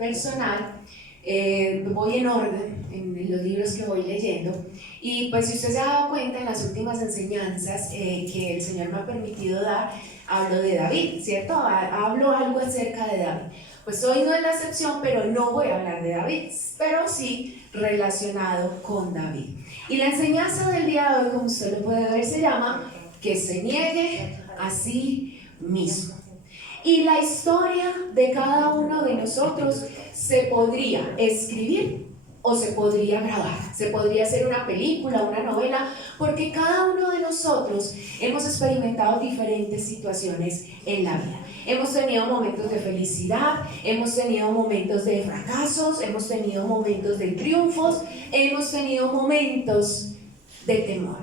personal. Voy en orden en los libros que voy leyendo, y pues si usted se ha dado cuenta en las últimas enseñanzas que el Señor me ha permitido dar, hablo de David, ¿cierto? Hablo algo acerca de David. Pues hoy no es la excepción, pero no voy a hablar de David, pero sí relacionado con David. Y la enseñanza del día de hoy, como usted lo puede ver, se llama que se niegue a sí mismo. Y la historia de cada uno de nosotros se podría escribir o se podría grabar, se podría hacer una película, una novela, porque cada uno de nosotros hemos experimentado diferentes situaciones en la vida. Hemos tenido momentos de felicidad, hemos tenido momentos de fracasos, hemos tenido momentos de triunfos, hemos tenido momentos de temor.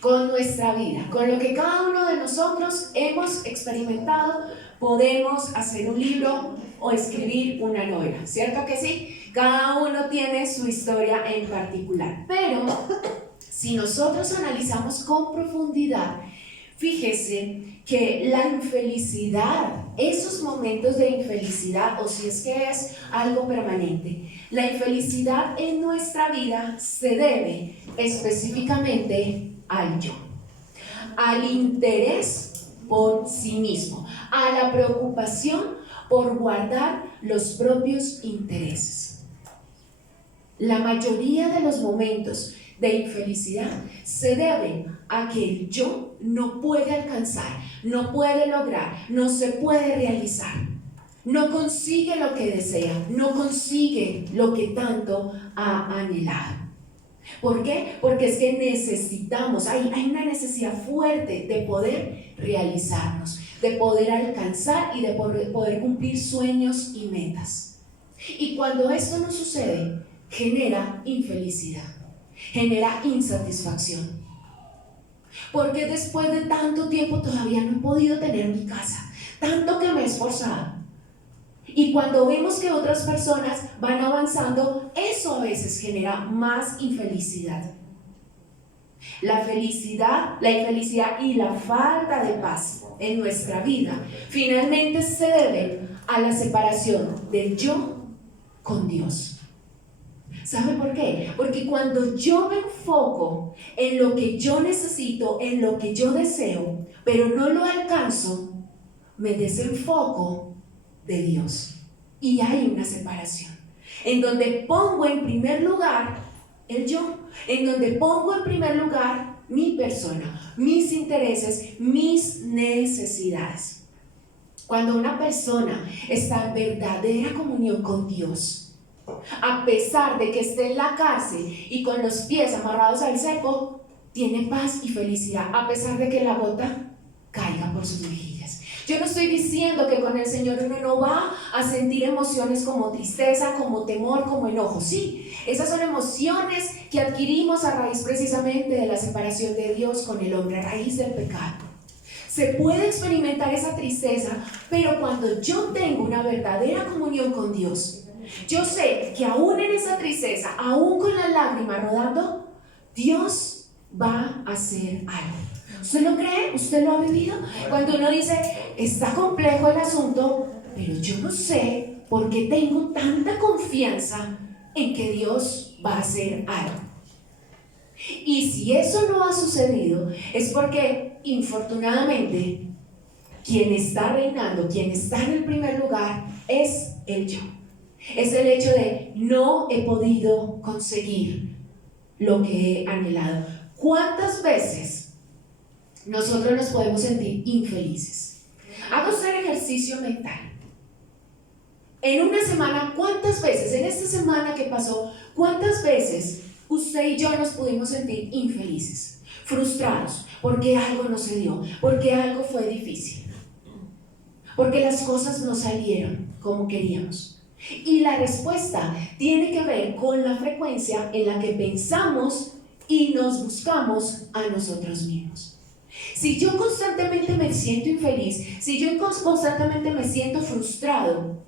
Con nuestra vida, con lo que cada uno de nosotros hemos experimentado, podemos hacer un libro o escribir una novela, ¿cierto que sí? Cada uno tiene su historia en particular, pero si nosotros analizamos con profundidad, fíjese que la infelicidad, esos momentos de infelicidad, o si es que es algo permanente, la infelicidad en nuestra vida se debe específicamente al yo, al interés por sí mismo, a la preocupación por guardar los propios intereses. La mayoría de los momentos de infelicidad se deben a que el yo no puede alcanzar, no puede lograr, no se puede realizar, no consigue lo que desea, no consigue lo que tanto ha anhelado. ¿Por qué? Porque es que necesitamos, hay una necesidad fuerte de poder realizarnos, de poder alcanzar y de poder cumplir sueños y metas. Y cuando esto no sucede, genera infelicidad, genera insatisfacción. Porque después de tanto tiempo todavía no he podido tener mi casa, tanto que me he esforzado. Y cuando vemos que otras personas van avanzando, eso a veces genera más infelicidad. La infelicidad y la falta de paz en nuestra vida finalmente se deben a la separación del yo con Dios. ¿Sabe por qué? Porque cuando yo me enfoco en lo que yo necesito, en lo que yo deseo, pero no lo alcanzo, me desenfoco de Dios. Y hay una separación, en donde pongo en primer lugar el yo, en donde pongo en primer lugar mi persona, mis intereses, mis necesidades. Cuando una persona está en verdadera comunión con Dios, a pesar de que esté en la cárcel y con los pies amarrados al cepo, tiene paz y felicidad, a pesar de que la gota caiga por sus mejillas. Yo no estoy diciendo que con el Señor uno no va a sentir emociones como tristeza, como temor, como enojo. Sí, esas son emociones que adquirimos a raíz precisamente de la separación de Dios con el hombre, a raíz del pecado. Se puede experimentar esa tristeza, pero cuando yo tengo una verdadera comunión con Dios, yo sé que aún en esa tristeza, aún con las lágrimas rodando, Dios va a hacer algo. ¿Usted lo cree? ¿Usted lo ha vivido? Cuando uno dice, está complejo el asunto, pero yo no sé por qué tengo tanta confianza en que Dios va a hacer algo. Y si eso no ha sucedido, es porque, infortunadamente, quien está reinando, quien está en el primer lugar, es el yo. Es el hecho de no he podido conseguir lo que he anhelado. ¿Cuántas veces nosotros nos podemos sentir infelices? Haga usted el ejercicio mental. En una semana, ¿cuántas veces, en esta semana que pasó, cuántas veces usted y yo nos pudimos sentir infelices, frustrados, porque algo no se dio, porque algo fue difícil, porque las cosas no salieron como queríamos? Y la respuesta tiene que ver con la frecuencia en la que pensamos y nos buscamos a nosotros mismos. Si yo constantemente me siento infeliz, si yo constantemente me siento frustrado,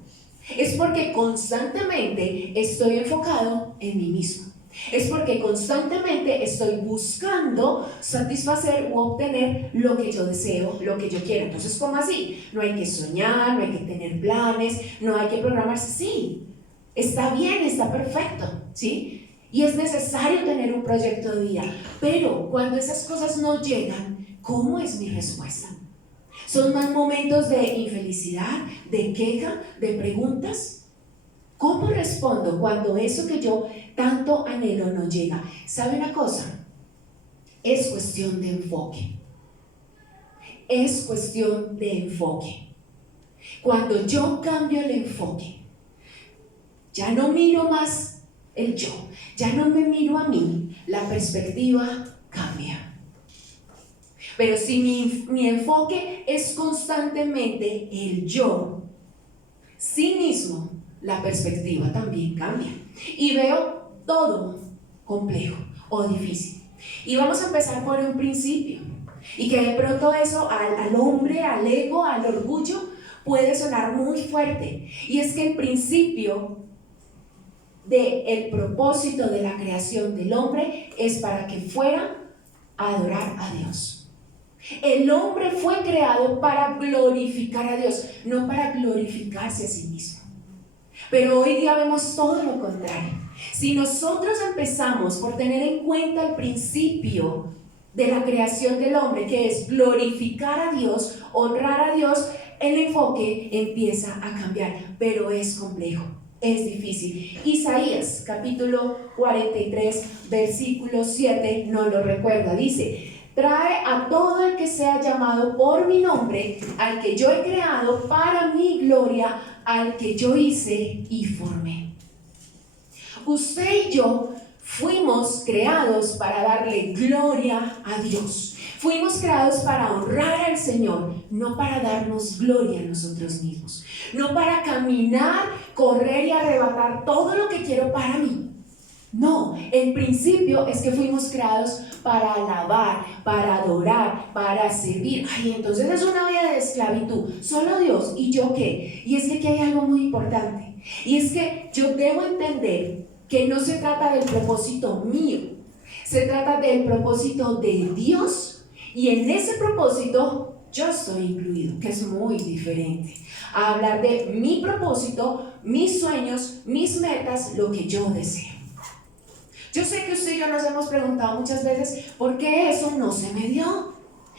es porque constantemente estoy enfocado en mí mismo. Es porque constantemente estoy buscando satisfacer u obtener lo que yo deseo, lo que yo quiero. Entonces, ¿cómo así? No hay que soñar, no hay que tener planes, no hay que programarse. Sí, está bien, está perfecto, ¿sí? Y es necesario tener un proyecto de vida. Pero cuando esas cosas no llegan, ¿cómo es mi respuesta? ¿Son más momentos de infelicidad, de queja, de preguntas? ¿Cómo respondo cuando eso que yo tanto anhelo no llega? ¿Sabe una cosa? Es cuestión de enfoque. Es cuestión de enfoque. Cuando yo cambio el enfoque, ya no miro más el yo, ya no me miro a mí, la perspectiva cambia. Pero si mi enfoque es constantemente el yo, sí mismo, la perspectiva también cambia y veo todo complejo o difícil. Y vamos a empezar por un principio, y que de pronto eso al hombre, al ego, al orgullo puede sonar muy fuerte, y es que el principio del propósito de la creación del hombre es para que fuera a adorar a Dios. El hombre fue creado para glorificar a Dios, no para glorificarse a sí mismo. Pero hoy día vemos todo lo contrario. Si nosotros empezamos por tener en cuenta el principio de la creación del hombre, que es glorificar a Dios, honrar a Dios, el enfoque empieza a cambiar, pero es complejo, es difícil. Isaías capítulo 43 versículo 7 nos lo recuerda, dice: trae a todo el que sea llamado por mi nombre, al que yo he creado para mi gloria, al que yo hice y formé. Usted y yo fuimos creados para darle gloria a Dios. Fuimos creados para honrar al Señor, no para darnos gloria a nosotros mismos. No para caminar, correr y arrebatar todo lo que quiero para mí. No, el principio es que fuimos creados para alabar, para adorar, para servir. Ay, entonces es una vida de esclavitud. Solo Dios, ¿y yo qué? Y es que aquí hay algo muy importante. Y es que yo debo entender que no se trata del propósito mío. Se trata del propósito de Dios. Y en ese propósito yo estoy incluido, que es muy diferente a hablar de mi propósito, mis sueños, mis metas, lo que yo deseo. Yo sé que usted y yo nos hemos preguntado muchas veces por qué eso no se me dio.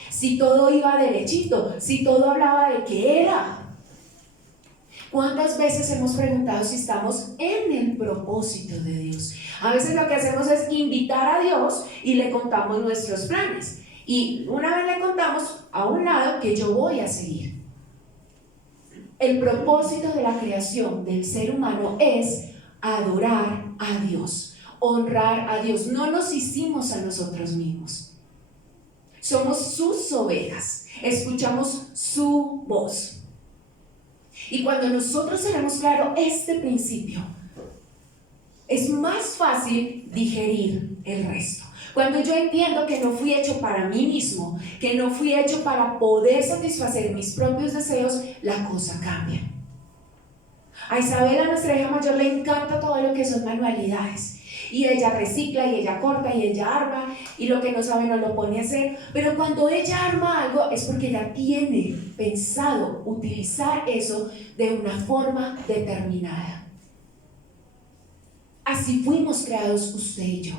Si todo iba derechito, si todo hablaba de qué era. ¿Cuántas veces hemos preguntado si estamos en el propósito de Dios? A veces lo que hacemos es invitar a Dios y le contamos nuestros planes. Y una vez le contamos a un lado que yo voy a seguir. El propósito de la creación del ser humano es adorar a Dios. Honrar a Dios. No nos hicimos a nosotros mismos. Somos sus ovejas. Escuchamos su voz. Y cuando nosotros tenemos claro este principio, es más fácil digerir el resto. Cuando yo entiendo que no fui hecho para mí mismo, que no fui hecho para poder satisfacer mis propios deseos, la cosa cambia. A Isabela, nuestra hija mayor, le encanta todo lo que son manualidades. Y ella recicla, y ella corta, y ella arma, y lo que no sabe no lo pone a hacer. Pero cuando ella arma algo es porque ella tiene pensado utilizar eso de una forma determinada. Así fuimos creados usted y yo.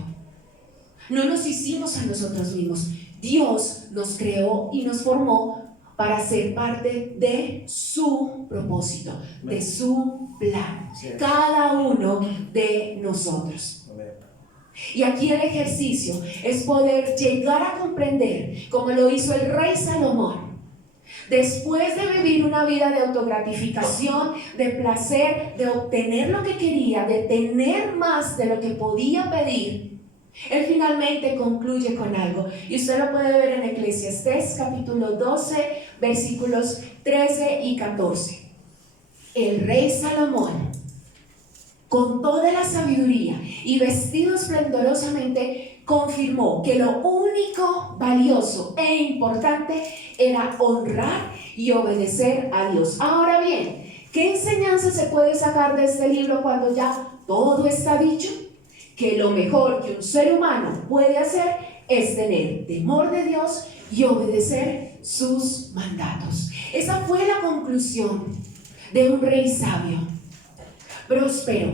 No nos hicimos a nosotros mismos. Dios nos creó y nos formó para ser parte de su propósito, de su plan. Cada uno de nosotros. Y aquí el ejercicio es poder llegar a comprender, como lo hizo el rey Salomón, después de vivir una vida de autogratificación, de placer, de obtener lo que quería, de tener más de lo que podía pedir, él finalmente concluye con algo. Y usted lo puede ver en Eclesiastés capítulo 12, versículos 13 y 14. El rey Salomón, con toda la sabiduría y vestido esplendorosamente, confirmó que lo único valioso e importante era honrar y obedecer a Dios. Ahora bien, ¿qué enseñanza se puede sacar de este libro cuando ya todo está dicho? que lo mejor que un ser humano puede hacer es tener temor de Dios y obedecer sus mandatos. Esa fue la conclusión de un rey sabio, próspero,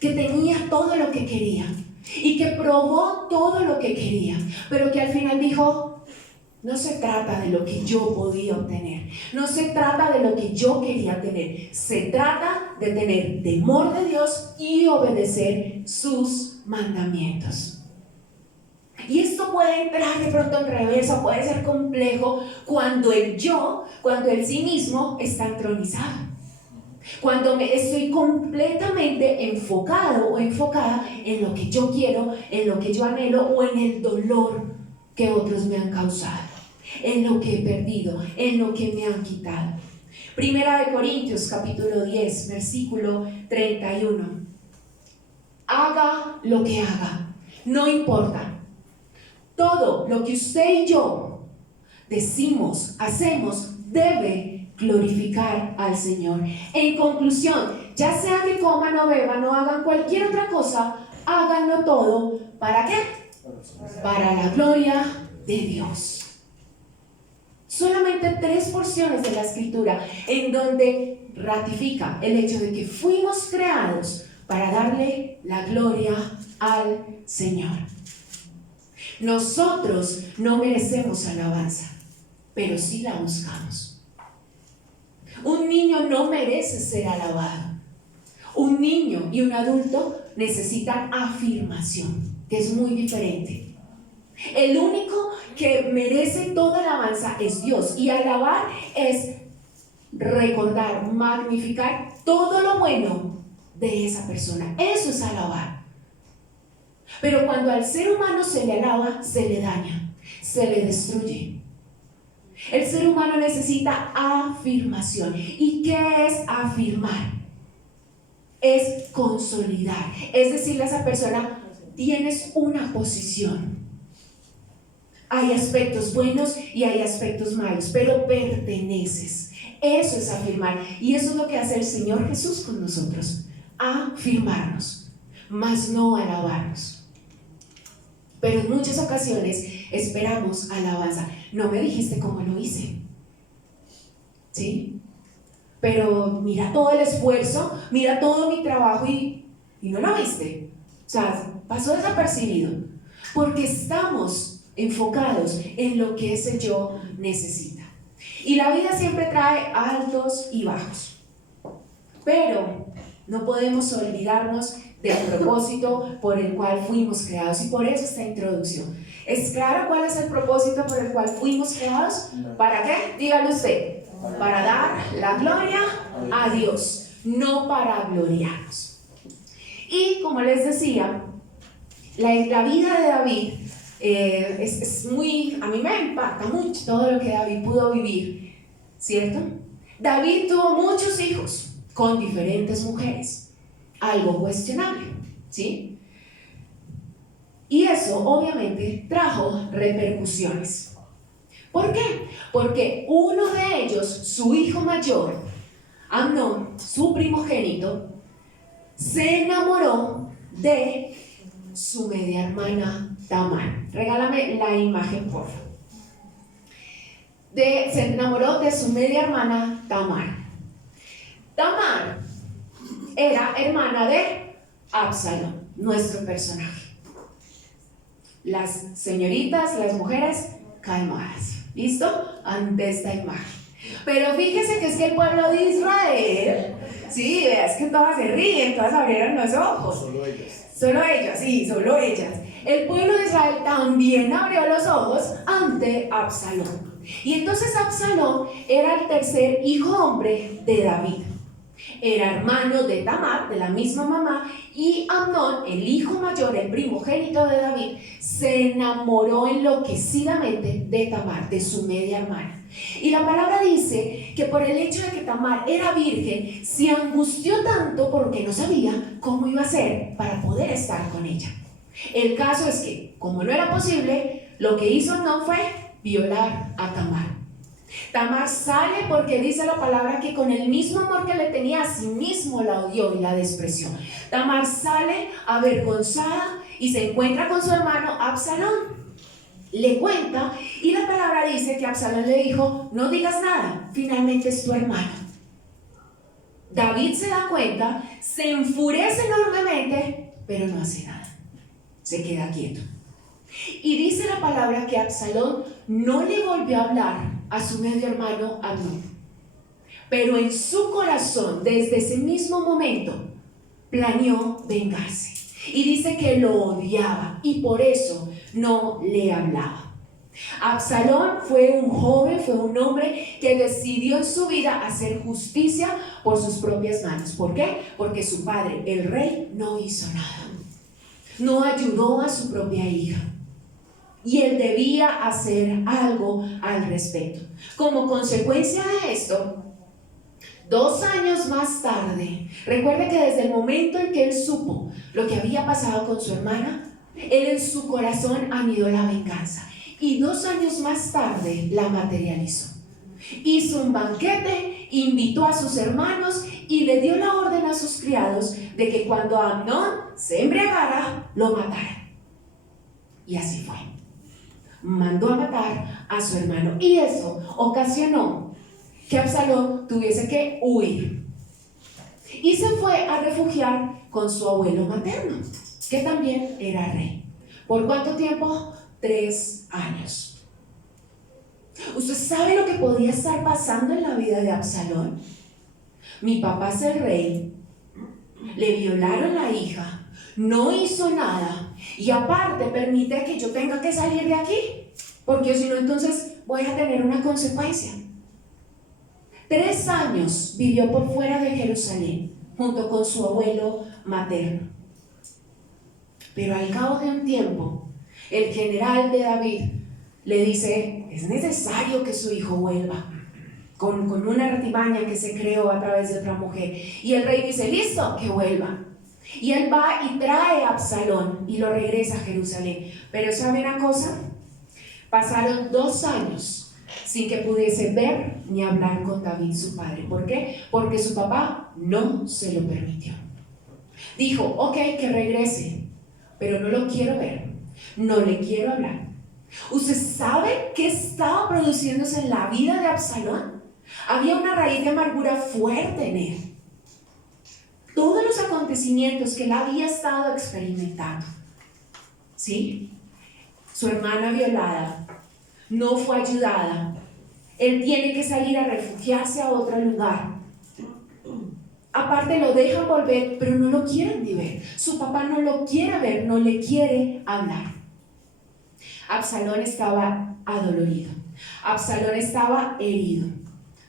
que tenía todo lo que quería y que probó todo lo que quería, pero que al final dijo: no se trata de lo que yo podía obtener, no se trata de lo que yo quería tener, se trata de tener temor de Dios y obedecer sus mandamientos. Y esto puede entrar de pronto en reversa, puede ser complejo cuando el yo, cuando el sí mismo está entronizado. Cuando estoy completamente enfocado o enfocada en lo que yo quiero, en lo que yo anhelo o en el dolor que otros me han causado, en lo que he perdido, en lo que me han quitado. Primera de Corintios capítulo 10, versículo 31. Haga lo que haga, no importa. Todo lo que usted y yo decimos, hacemos, debe glorificar al Señor. En conclusión, ya sea que coman o beban o hagan cualquier otra cosa, háganlo todo. ¿Para qué? Para la gloria de Dios. Solamente 3 porciones de la Escritura en donde ratifica el hecho de que fuimos creados para darle la gloria al Señor. Nosotros no merecemos alabanza, pero sí la buscamos. Un niño no merece ser alabado. Un niño y un adulto necesitan afirmación, que es muy diferente. El único que merece toda alabanza es Dios, y alabar es recordar, magnificar todo lo bueno de esa persona. Eso es alabar. Pero cuando al ser humano se le alaba, se le daña, se le destruye. El ser humano necesita afirmación. ¿Y qué es afirmar? Es consolidar, es decirle a esa persona: tienes una posición. Hay aspectos buenos y hay aspectos malos, pero perteneces. Eso es afirmar, y eso es lo que hace el Señor Jesús con nosotros: afirmarnos, mas no alabarnos. Pero en muchas ocasiones esperamos alabanza. No me dijiste cómo lo hice, ¿sí? Pero mira todo el esfuerzo, mira todo mi trabajo y no lo viste. O sea, pasó desapercibido, porque estamos enfocados en lo que ese yo necesita. Y la vida siempre trae altos y bajos, pero no podemos olvidarnos del propósito por el cual fuimos creados, y por eso esta introducción. ¿Es claro cuál es el propósito por el cual fuimos creados? ¿Para qué? Dígalo usted. Para dar la gloria a Dios, no para gloriarnos. Y como les decía, la vida de David es muy, a mí me impacta mucho todo lo que David pudo vivir, ¿cierto? David tuvo muchos hijos con diferentes mujeres, algo cuestionable, ¿sí? Y eso obviamente trajo repercusiones. ¿Por qué? Porque uno de ellos, su hijo mayor, Amnón, su primogénito, se enamoró de su media hermana Tamar. Regálame la imagen, por favor. Se enamoró de su media hermana Tamar. Tamar era hermana de Absalón, nuestro personaje. Las señoritas, las mujeres, calmadas. ¿Listo? Ante esta imagen. Pero fíjese que es que el pueblo de Israel, sí, veas que todas se ríen, todas abrieron los ojos. Solo ellas. Solo ellas, sí, solo ellas. El pueblo de Israel también abrió los ojos ante Absalón. Y entonces Absalón era el tercer hijo hombre de David. Era hermano de Tamar, de la misma mamá, y Amnón, el hijo mayor, el primogénito de David, se enamoró enloquecidamente de Tamar, de su media hermana. Y la palabra dice que por el hecho de que Tamar era virgen, se angustió tanto porque no sabía cómo iba a ser para poder estar con ella. El caso es que, como no era posible, lo que hizo Amnón fue violar a Tamar. Tamar sale porque dice la palabra que con el mismo amor que le tenía a sí mismo la odió y la despreció. Tamar sale avergonzada y se encuentra con su hermano Absalón. Le cuenta y la palabra dice que Absalón le dijo: no digas nada, finalmente es tu hermano. David se da cuenta, se enfurece enormemente, pero no hace nada, se queda quieto. Y dice la palabra que Absalón no le volvió a hablar a su medio hermano Amnón, pero en su corazón desde ese mismo momento planeó vengarse, y dice que lo odiaba y por eso no le hablaba. Absalón fue un joven, fue un hombre que decidió en su vida hacer justicia por sus propias manos. ¿Por qué? Porque su padre, el rey, no hizo nada, no ayudó a su propia hija. Y él debía hacer algo al respecto. Como consecuencia de esto, 2 años más tarde, recuerde que desde el momento en que él supo lo que había pasado con su hermana, él en su corazón anidó la venganza. Y 2 años más tarde la materializó. Hizo un banquete, invitó a sus hermanos y le dio la orden a sus criados de que cuando Amnón se embriagara, lo matara. Y así fue. Mandó a matar a su hermano y eso ocasionó que Absalón tuviese que huir y se fue a refugiar con su abuelo materno, que también era rey. ¿Por cuánto tiempo? 3 años. ¿Usted sabe lo que podía estar pasando en la vida de Absalón? Mi papá es el rey, le violaron la hija, no hizo nada y aparte permite que yo tenga que salir de aquí, porque si no entonces voy a tener una consecuencia. 3 años vivió por fuera de Jerusalén junto con su abuelo materno, pero al cabo de un tiempo el general de David le dice: es necesario que su hijo vuelva, con una artimaña que se creó a través de otra mujer. Y el rey dice: listo, que vuelva. Y él va y trae a Absalón y lo regresa a Jerusalén. Pero ¿sabe una cosa? Pasaron 2 años sin que pudiese ver ni hablar con David su padre. ¿Por qué? Porque su papá no se lo permitió. Dijo: ok, que regrese, pero no lo quiero ver, no le quiero hablar. ¿Usted sabe qué estaba produciéndose en la vida de Absalón? Había una raíz de amargura fuerte en él. Todos los acontecimientos que él había estado experimentando, ¿sí? Su hermana violada, no fue ayudada, él tiene que salir a refugiarse a otro lugar. Aparte lo dejan volver, pero no lo quieren ni ver. Su papá no lo quiere ver, no le quiere hablar. Absalón estaba adolorido, Absalón estaba herido,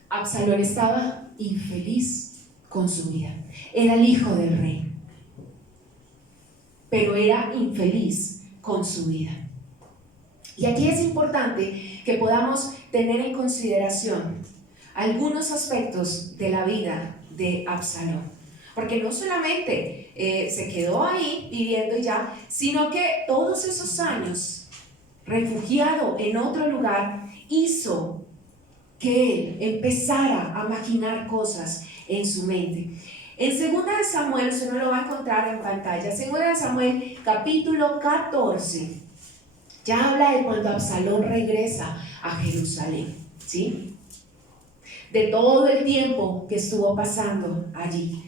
Absalón estaba infeliz con su vida. Era el hijo del rey, pero era infeliz con su vida. Y aquí es importante que podamos tener en consideración algunos aspectos de la vida de Absalón, porque no solamente se quedó ahí viviendo ya, sino que todos esos años refugiado en otro lugar hizo que él empezara a maquinar cosas en su mente. En 2 de Samuel, usted no lo va a encontrar en pantalla, 2 de Samuel capítulo 14, ya habla de cuando Absalón regresa a Jerusalén, ¿sí? De todo el tiempo que estuvo pasando allí,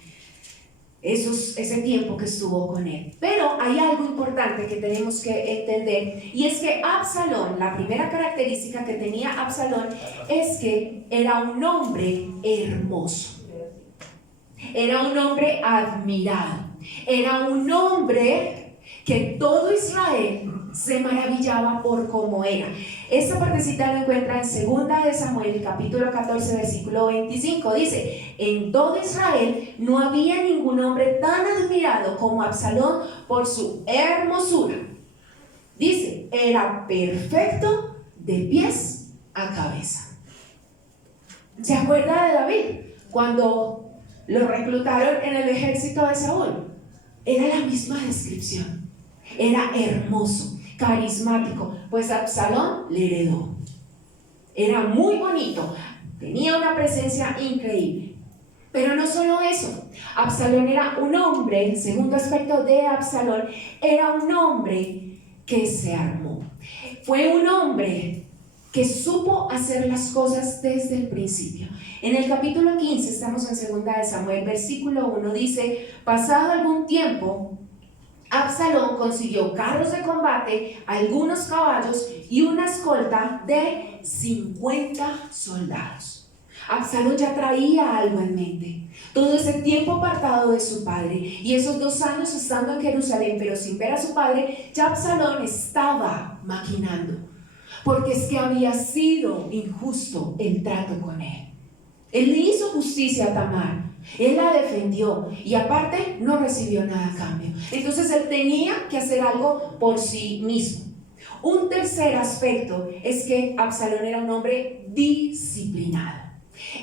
ese tiempo que estuvo con él. Pero hay algo importante que tenemos que entender, y es que Absalón, la primera característica que tenía Absalón es que era un hombre hermoso, era un hombre admirado, era un hombre que todo Israel se maravillaba por cómo era. Esta partecita lo encuentra en 2 de Samuel capítulo 14 versículo 25. Dice: en todo Israel no había ningún hombre tan admirado como Absalón por su hermosura. Dice: era perfecto de pies a cabeza. ¿Se acuerda de David cuando lo reclutaron en el ejército de Saúl? Era la misma descripción. Era hermoso, carismático, pues Absalón le heredó. era muy bonito, tenía una presencia increíble. Pero no solo eso, Absalón era un hombre, el segundo aspecto de Absalón, era un hombre que se armó. Fue un hombre que supo hacer las cosas desde el principio. En el capítulo 15, estamos en 2 de Samuel, versículo 1, dice: pasado algún tiempo, Absalón consiguió carros de combate, algunos caballos y una escolta de 50 soldados. Absalón ya traía algo en mente. Todo ese tiempo apartado de su padre y esos 2 años estando en Jerusalén pero sin ver a su padre, ya Absalón estaba maquinando, porque es que había sido injusto el trato con él. Él le hizo justicia a Tamar, él la defendió y aparte no recibió nada a cambio. Entonces él tenía que hacer algo por sí mismo. Un tercer aspecto es que Absalón era un hombre disciplinado.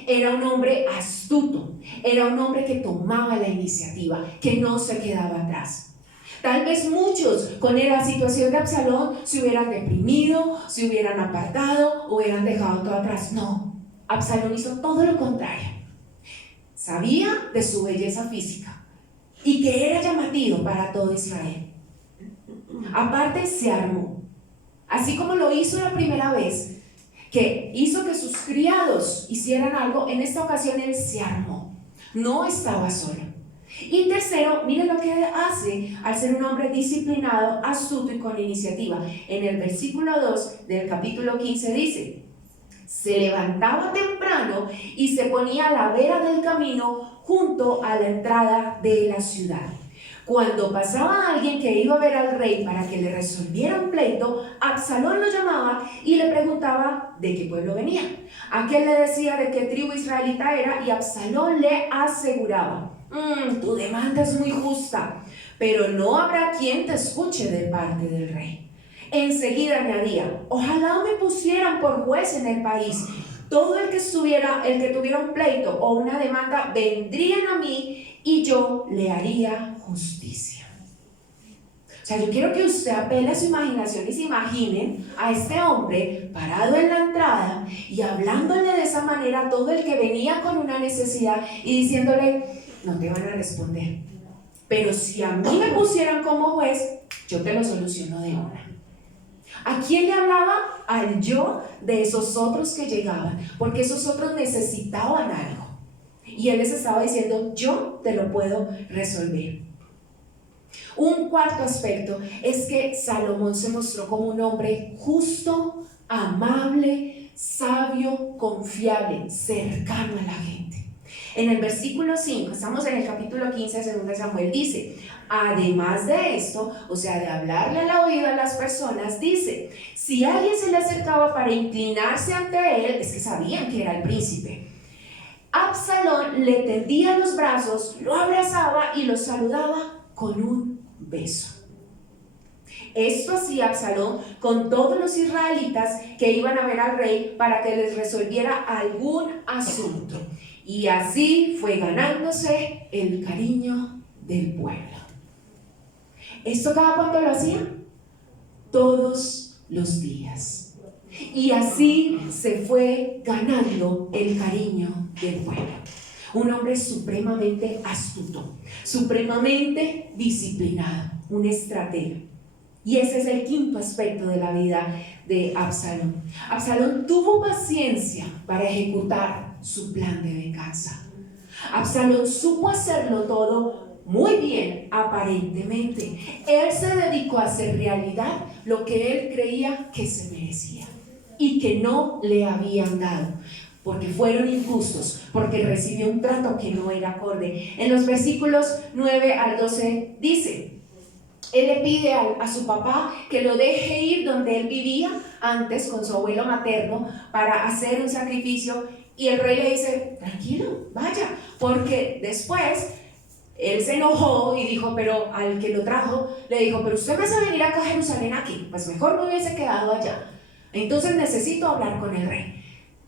Era un hombre astuto, era un hombre que tomaba la iniciativa, que no se quedaba atrás. Tal vez muchos con la situación de Absalón se hubieran deprimido, se hubieran apartado, hubieran dejado todo atrás. No, Absalón hizo todo lo contrario. Sabía de su belleza física y que era llamativo para todo Israel. Aparte se armó, así como lo hizo la primera vez, que hizo que sus criados hicieran algo. En esta ocasión él se armó, no estaba solo. Y tercero, miren lo que hace al ser un hombre disciplinado, astuto y con iniciativa. En el versículo 2 del capítulo 15 dice: se levantaba temprano y se ponía a la vera del camino junto a la entrada de la ciudad. Cuando pasaba alguien que iba a ver al rey para que le resolviera un pleito, Absalón lo llamaba y le preguntaba de qué pueblo venía. Aquel le decía de qué tribu israelita era y Absalón le aseguraba: tu demanda es muy justa, pero no habrá quien te escuche de parte del rey. Enseguida añadía: ojalá me pusieran por juez en el país. Todo el que tuviera un pleito o una demanda vendrían a mí y yo le haría justicia. O sea, yo quiero que usted apele a su imaginación y se imaginen a este hombre parado en la entrada y hablándole de esa manera a todo el que venía con una necesidad y diciéndole: no te van a responder, pero si a mí me pusieran como juez, yo te lo soluciono de una. ¿A quién le hablaba? Al yo de esos otros que llegaban, porque esos otros necesitaban algo. Y él les estaba diciendo: yo te lo puedo resolver. Un cuarto aspecto es que Salomón se mostró como un hombre justo, amable, sabio, confiable, cercano a la gente. En el versículo 5, estamos en el capítulo 15 de 2 Samuel, dice: además de esto, o sea, de hablarle al oído a las personas, dice: si alguien se le acercaba para inclinarse ante él, es que sabían que era el príncipe, Absalón le tendía los brazos, lo abrazaba y lo saludaba con un beso. Esto hacía Absalón con todos los israelitas que iban a ver al rey para que les resolviera algún asunto. Y así fue ganándose el cariño del pueblo. ¿Esto cada cuánto lo hacía? Todos los días. Y así se fue ganando el cariño del pueblo. Un hombre supremamente astuto, supremamente disciplinado, un estratega. Y ese es el quinto aspecto de la vida de Absalón. Absalón tuvo paciencia para ejecutar su plan de venganza. Absalón supo hacerlo todo muy bien, aparentemente. Él se dedicó a hacer realidad lo que él creía que se merecía y que no le habían dado, porque fueron injustos, porque recibió un trato que no era acorde. En los versículos 9 al 12 dice: él le pide a su papá que lo deje ir donde él vivía antes con su abuelo materno para hacer un sacrificio, y el rey le dice: tranquilo, vaya, porque después él se enojó y dijo, pero al que lo trajo le dijo: pero usted me hace venir acá a Jerusalén aquí, pues mejor me hubiese quedado allá, entonces necesito hablar con el rey.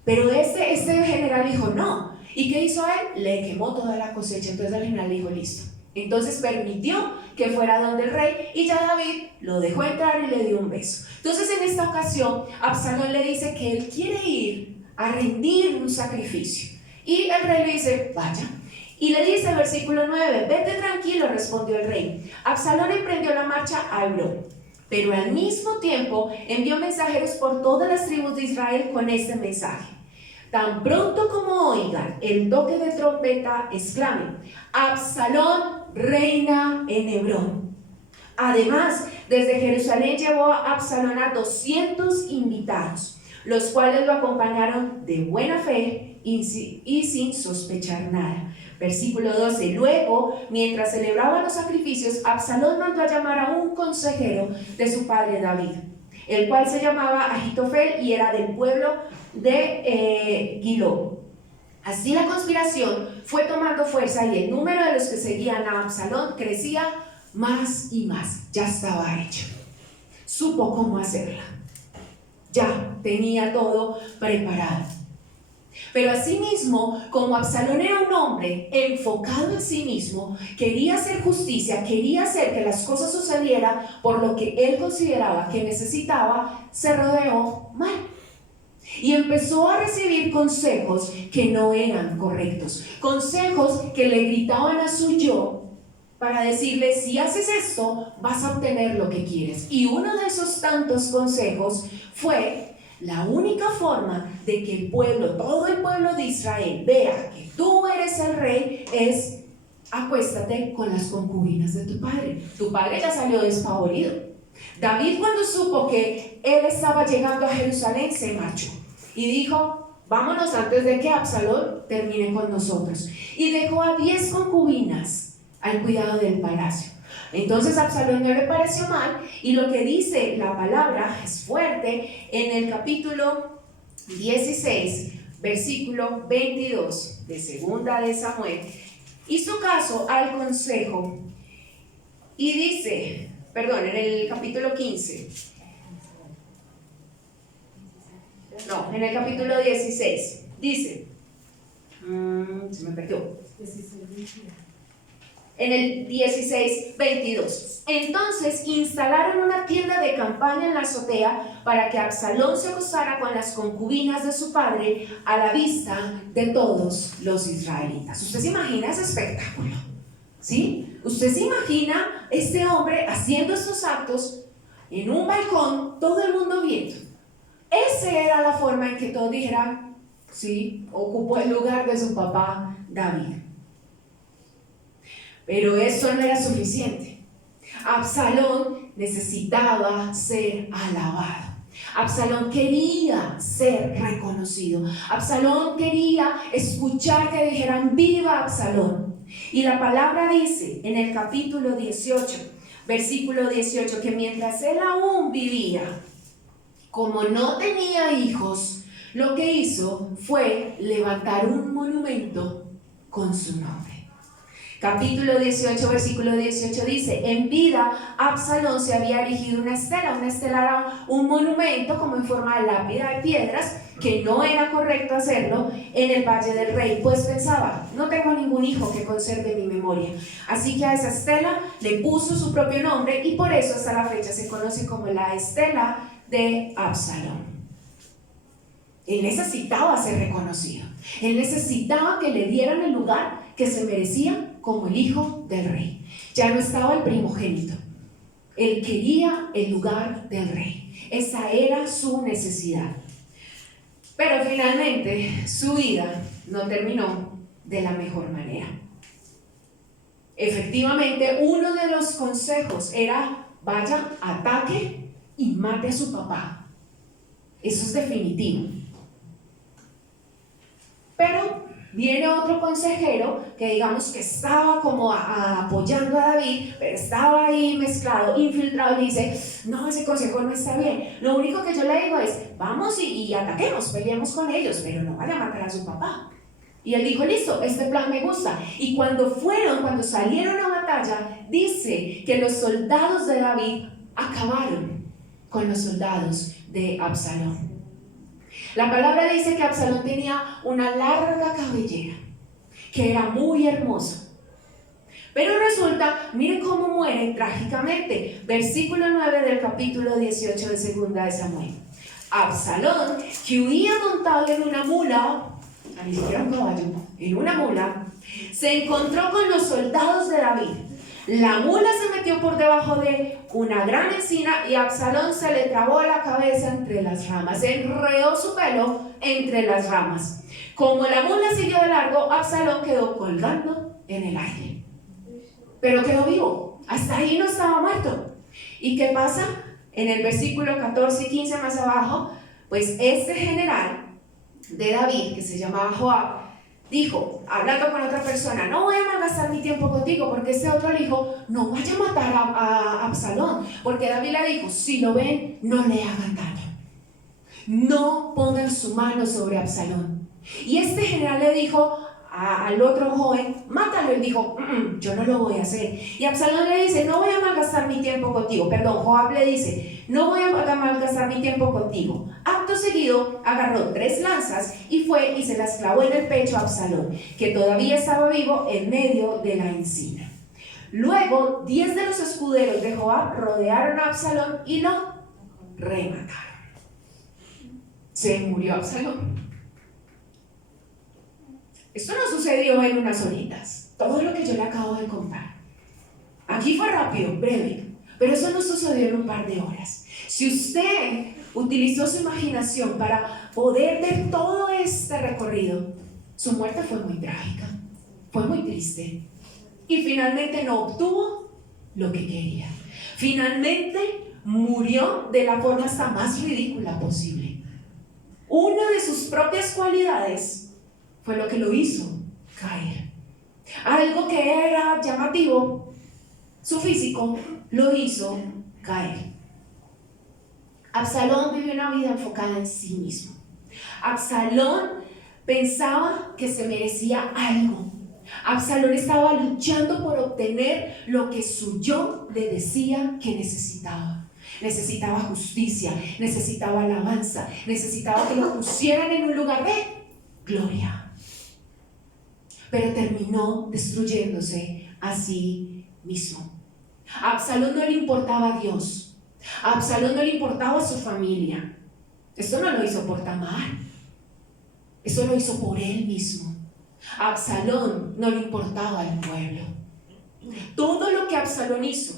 Pero este general dijo no. ¿Y qué hizo él? Le quemó toda la cosecha. Entonces el general dijo: listo, Entonces permitió que fuera donde el rey y ya David lo dejó entrar y le dio un beso. Entonces en esta ocasión Absalón le dice que él quiere ir a rendir un sacrificio. Y el rey le dice, vaya. Y le dice, versículo 9, vete tranquilo, respondió el rey. Absalón emprendió la marcha a Hebrón, pero al mismo tiempo envió mensajeros por todas las tribus de Israel con este mensaje. Tan pronto como oigan el toque de trompeta, exclamen, Absalón reina en Hebrón. Además, desde Jerusalén llevó a Absalón a 200 invitados, los cuales lo acompañaron de buena fe y sin sospechar nada. Versículo 12. Luego, mientras celebraban los sacrificios, Absalón mandó a llamar a un consejero de su padre David, el cual se llamaba Ahitofel y era del pueblo de Gilo. Así la conspiración fue tomando fuerza y el número de los que seguían a Absalón crecía más y más. Ya estaba hecho. Supo cómo hacerla. Ya tenía todo preparado. Pero asimismo, como Absalón era un hombre enfocado en sí mismo, quería hacer justicia, quería hacer que las cosas sucedieran por lo que él consideraba que necesitaba, se rodeó mal. Y empezó a recibir consejos que no eran correctos, consejos que le gritaban a su yo para decirle, si haces esto, vas a obtener lo que quieres. Y uno de esos tantos consejos fue, la única forma de que el pueblo, todo el pueblo de Israel, vea que tú eres el rey, es acuéstate con las concubinas de tu padre. Tu padre ya salió despavorido. David, cuando supo que él estaba llegando a Jerusalén, se marchó y dijo, vámonos antes de que Absalón termine con nosotros. Y dejó a 10 concubinas al cuidado del palacio. Entonces a Absalón no le pareció mal, y lo que dice la palabra es fuerte. En el capítulo 16, versículo 22 de segunda de Samuel, hizo caso al consejo y dice, perdón, en el capítulo 15, no, en el capítulo 16, dice, se me perdió. En el 16, 22. Entonces instalaron una tienda de campaña en la azotea para que Absalón se acostara con las concubinas de su padre a la vista de todos los israelitas. ¿Usted se imagina ese espectáculo? ¿Sí? ¿Usted se imagina este hombre haciendo estos actos en un balcón, todo el mundo viendo? Esa era la forma en que todos dijeran, sí, ocupó el lugar de su papá David. Pero eso no era suficiente. Absalón necesitaba ser alabado. Absalón quería ser reconocido. Absalón quería escuchar que dijeran viva Absalón. Y la palabra dice en el capítulo 18, versículo 18, que mientras él aún vivía, como no tenía hijos, lo que hizo fue levantar un monumento con su nombre. Capítulo 18, versículo 18 dice, en vida Absalón se había erigido una estela era un monumento como en forma de lápida de piedras, que no era correcto hacerlo en el Valle del Rey, pues pensaba, no tengo ningún hijo que conserve mi memoria, así que a esa estela le puso su propio nombre y por eso hasta la fecha se conoce como la estela de Absalón. Él necesitaba ser reconocido, él necesitaba que le dieran el lugar que se merecía como el hijo del rey. Ya no estaba el primogénito, él quería el lugar del rey, esa era su necesidad. Pero finalmente su vida no terminó de la mejor manera. Efectivamente, uno de los consejos era, vaya, ataque y mate a su papá. Eso es definitivo. Pero viene otro consejero que digamos que estaba como apoyando a David, pero estaba ahí mezclado, infiltrado, y dice, no, ese consejo no está bien. Lo único que yo le digo es, vamos y ataquemos, peleemos con ellos, pero no vaya a matar a su papá. Y él dijo, listo, este plan me gusta. Y cuando salieron a batalla, dice que los soldados de David acabaron con los soldados de Absalón. La palabra dice que Absalón tenía una larga cabellera, que era muy hermosa, Pero resulta, mire cómo muere trágicamente. Versículo 9 del capítulo 18 de Segunda de Samuel. Absalón, que huía montado en una mula, ni siquiera un caballo, en una mula, se encontró con los soldados de David. La mula se metió por debajo de una gran encina y Absalón se le trabó la cabeza entre las ramas. Se enredó su pelo entre las ramas. Como la mula siguió de largo, Absalón quedó colgando en el aire. Pero quedó vivo. Hasta ahí no estaba muerto. ¿Y qué pasa? En el versículo 14 y 15 más abajo, pues este general de David, que se llamaba Joab, dijo, hablando con otra persona, no voy a malgastar mi tiempo contigo, porque este otro le dijo, no vaya a matar a Absalón, porque David le dijo, si lo ven, no le hagan daño, no pongan su mano sobre Absalón. Y este general le dijo al otro joven, mátalo. Él dijo, yo no lo voy a hacer. Y Absalón le dice, no voy a malgastar mi tiempo contigo. Perdón, Joab le dice, no voy a malgastar mi tiempo contigo. Acto seguido, agarró 3 lanzas y fue y se las clavó en el pecho a Absalón, que todavía estaba vivo en medio de la encina. Luego, 10 de los escuderos de Joab rodearon a Absalón y lo remataron. Se murió Absalón. Esto no sucedió en unas horitas, todo lo que yo le acabo de contar. Aquí fue rápido, breve, pero eso no sucedió en un par de horas. Si usted utilizó su imaginación para poder ver todo este recorrido, su muerte fue muy trágica, fue muy triste. Y finalmente no obtuvo lo que quería. Finalmente murió de la forma hasta más ridícula posible. Una de sus propias cualidades fue lo que lo hizo caer. Algo que era llamativo, su físico, lo hizo caer. Absalón vivió una vida enfocada en sí mismo. Absalón pensaba que se merecía algo. Absalón estaba luchando por obtener lo que su yo le decía que necesitaba. Necesitaba justicia, necesitaba alabanza, necesitaba que lo pusieran en un lugar de gloria. Pero terminó destruyéndose a sí mismo. A Absalón no le importaba a Dios. A Absalón no le importaba a su familia. Esto no lo hizo por Tamar. Eso lo hizo por él mismo. A Absalón no le importaba al pueblo. Todo lo que Absalón hizo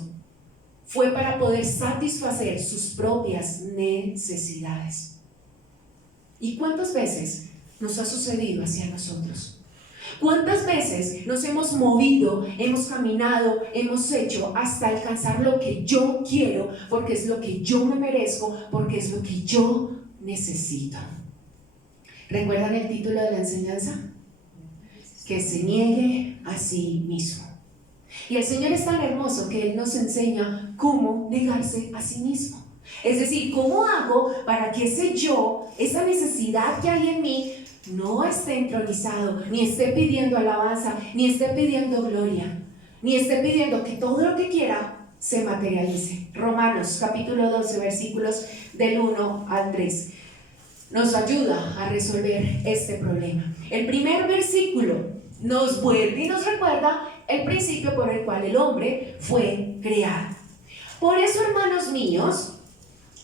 fue para poder satisfacer sus propias necesidades. ¿Y cuántas veces nos ha sucedido hacia nosotros? ¿Cuántas veces nos hemos movido, hemos caminado, hemos hecho hasta alcanzar lo que yo quiero, porque es lo que yo me merezco, porque es lo que yo necesito? ¿Recuerdan el título de la enseñanza? Que se niegue a sí mismo. Y el Señor es tan hermoso que Él nos enseña cómo negarse a sí mismo. Es decir, ¿cómo hago para que ese yo, esa necesidad que hay en mí, no esté entronizado, ni esté pidiendo alabanza, ni esté pidiendo gloria, ni esté pidiendo que todo lo que quiera se materialice? Romanos capítulo 12, versículos del 1 al 3 nos ayuda a resolver este problema. El primer versículo nos vuelve y nos recuerda el principio por el cual el hombre fue creado. Por eso, hermanos míos,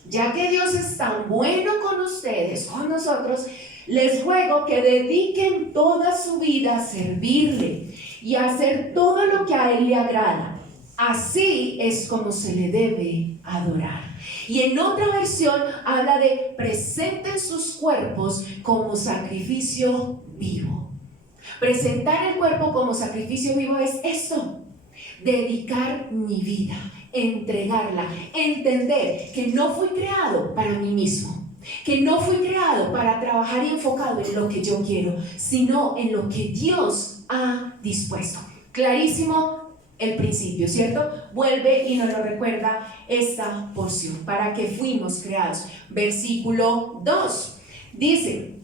ya que Dios es tan bueno con ustedes, con nosotros, les ruego que dediquen toda su vida a servirle y a hacer todo lo que a Él le agrada. Así es como se le debe adorar. Y en otra versión habla de presenten sus cuerpos como sacrificio vivo. Presentar el cuerpo como sacrificio vivo es esto: dedicar mi vida, entregarla, entender que no fui creado para mí mismo, que no fui creado para trabajar y enfocado en lo que yo quiero, sino en lo que Dios ha dispuesto. Clarísimo el principio, ¿cierto? Vuelve y nos lo recuerda esta porción, para que fuimos creados. Versículo 2 dice: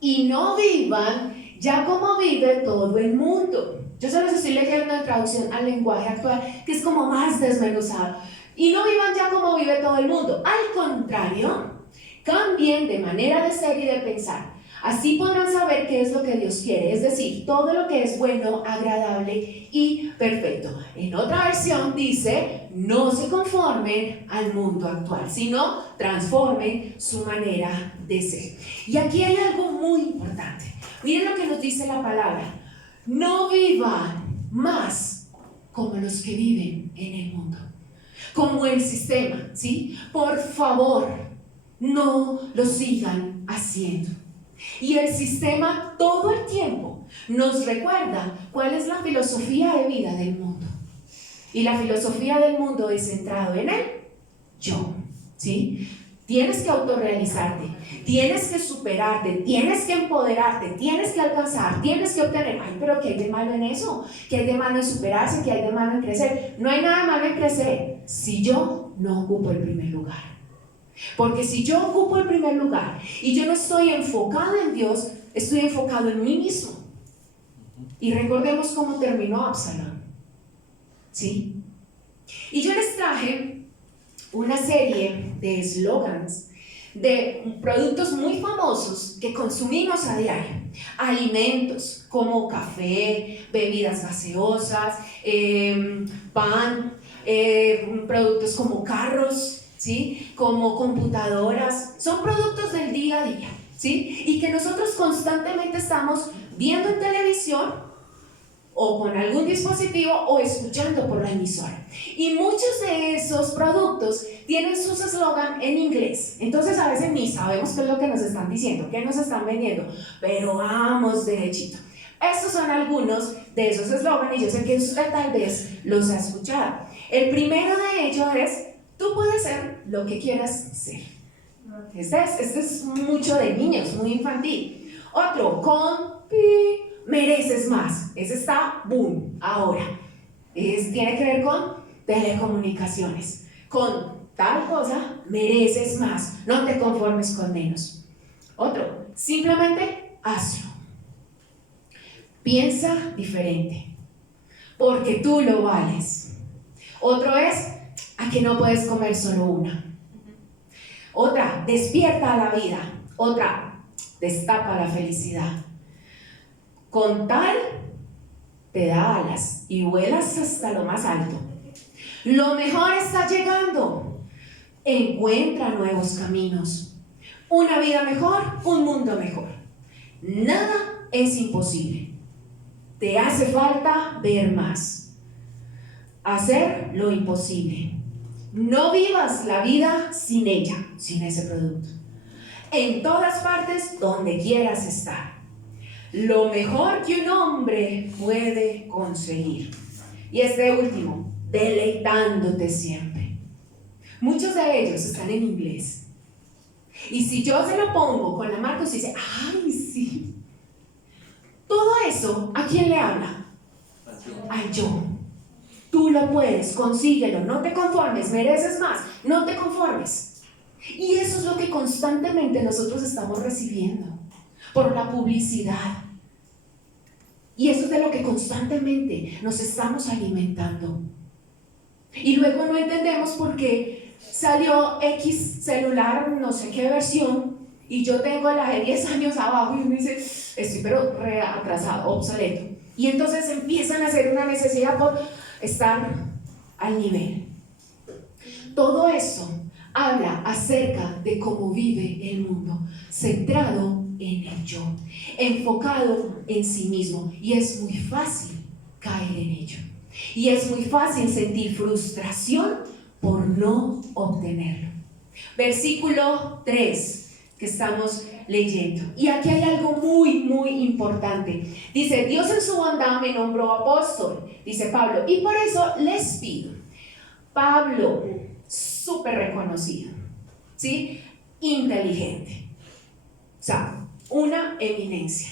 y no vivan ya como vive todo el mundo. Yo solo estoy leyendo en traducción al lenguaje actual, que es como más desmenuzado. Y no vivan ya como vive todo el mundo. Al contrario, Cambien de manera de ser y de pensar. Así podrán saber qué es lo que Dios quiere, es decir, todo lo que es bueno, agradable y perfecto. En otra versión dice, no se conformen al mundo actual, sino transformen su manera de ser. Y aquí hay algo muy importante. Miren lo que nos dice la palabra. No vivan más como los que viven en el mundo, como el sistema, ¿sí? Por favor, no lo sigan haciendo. Y el sistema todo el tiempo nos recuerda cuál es la filosofía de vida del mundo. Y la filosofía del mundo es centrado en el yo, ¿sí? Tienes que autorrealizarte, tienes que superarte, tienes que empoderarte, tienes que alcanzar, tienes que obtener. Ay, pero ¿qué hay de malo en eso? ¿Qué hay de malo en superarse? ¿Qué hay de malo en crecer? No hay nada de malo en crecer si yo no ocupo el primer lugar. Porque si yo ocupo el primer lugar y yo no estoy enfocado en Dios, estoy enfocado en mí mismo. Y recordemos cómo terminó Absalón, ¿sí? Y yo les traje una serie de eslogans de productos muy famosos que consumimos a diario. Alimentos como café, bebidas gaseosas, pan, productos como carros, ¿sí? Como computadoras, son productos del día a día, ¿sí? Y que nosotros constantemente estamos viendo en televisión o con algún dispositivo o escuchando por la emisora. Y muchos de esos productos tienen sus eslogan en inglés. Entonces a veces ni sabemos qué es lo que nos están diciendo, qué nos están vendiendo, pero vamos derechito. Estos son algunos de esos eslogans y yo sé que usted tal vez los ha escuchado. El primero de ellos es: tú puedes ser lo que quieras ser. Este es mucho de niños, muy infantil. Otro, mereces más. Ese está boom ahora. Tiene que ver con telecomunicaciones. Con tal cosa, mereces más. No te conformes con menos. Otro, simplemente hazlo. Piensa diferente, porque tú lo vales. Otro es: a que no puedes comer solo una. Otra, despierta a la vida. Otra, destapa la felicidad. Con tal, te da alas y vuelas hasta lo más alto. Lo mejor está llegando. Encuentra nuevos caminos. Una vida mejor, un mundo mejor. Nada es imposible. Te hace falta ver más. Hacer lo imposible. No vivas la vida sin ella, sin ese producto. En todas partes donde quieras estar. Lo mejor que un hombre puede conseguir. Y este último, deleitándote siempre. Muchos de ellos están en inglés. Y si yo se lo pongo con la marca, usted dice: ¡ay, sí! Todo eso, ¿a quién le habla? Al yo. Tú lo puedes, consíguelo, no te conformes, mereces más, no te conformes. Y eso es lo que constantemente nosotros estamos recibiendo por la publicidad. Y eso es de lo que constantemente nos estamos alimentando. Y luego no entendemos por qué salió X celular, no sé qué versión, y yo tengo la de 10 años abajo y uno dice: estoy pero atrasado, obsoleto. Y entonces empiezan a hacer una necesidad por estar al nivel. Todo eso habla acerca de cómo vive el mundo, centrado en el yo, enfocado en sí mismo, y es muy fácil caer en ello, y es muy fácil sentir frustración por no obtenerlo. Versículo 3 que estamos leyendo, y aquí hay algo muy importante. Dice: Dios en su bondad me nombró apóstol, dice Pablo, y por eso les pido. Pablo, súper reconocido, ¿sí? Inteligente, o sea, una eminencia.